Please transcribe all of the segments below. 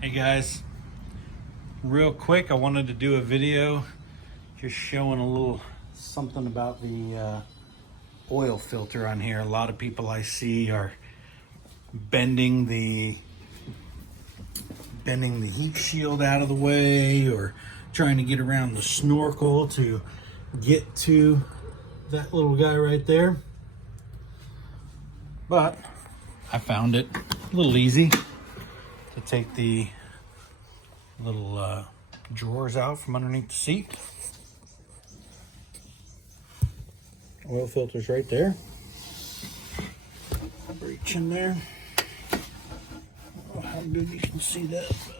Hey guys, real quick, I wanted to do a video just showing a little something about the oil filter on here. A lot of people I see are bending the heat shield out of the way or trying to get around the snorkel to get to that little guy right there. But I found it a little easy to take the little drawers out from underneath the seat. Oil filter's right there. Reach in there. I don't know how good you can see that, but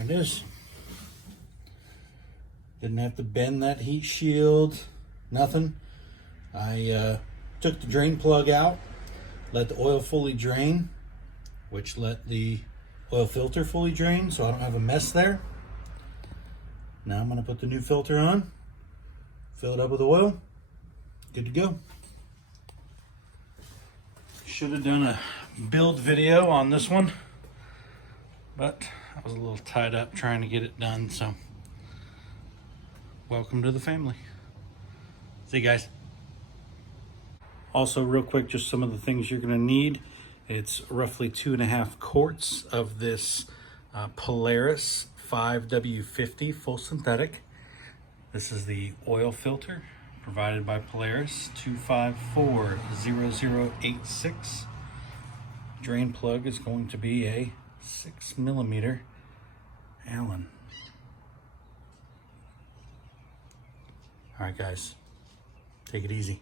it is. Didn't have to bend that heat shield, nothing. I took the drain plug out, let the oil fully drain, which let the oil filter fully drain, so I don't have a mess there. Now I'm gonna put the new filter on, fill it up with oil, good to go. Should have done a build video on this one, but I was a little tied up trying to get it done, so welcome to the family. See you guys. Also, real quick, just some of the things you're gonna need. It's roughly 2.5 quarts of this Polaris 5W50 full synthetic. This is the oil filter provided by Polaris 2540086. Drain plug is going to be a 6mm Allen. All right, guys, take it easy.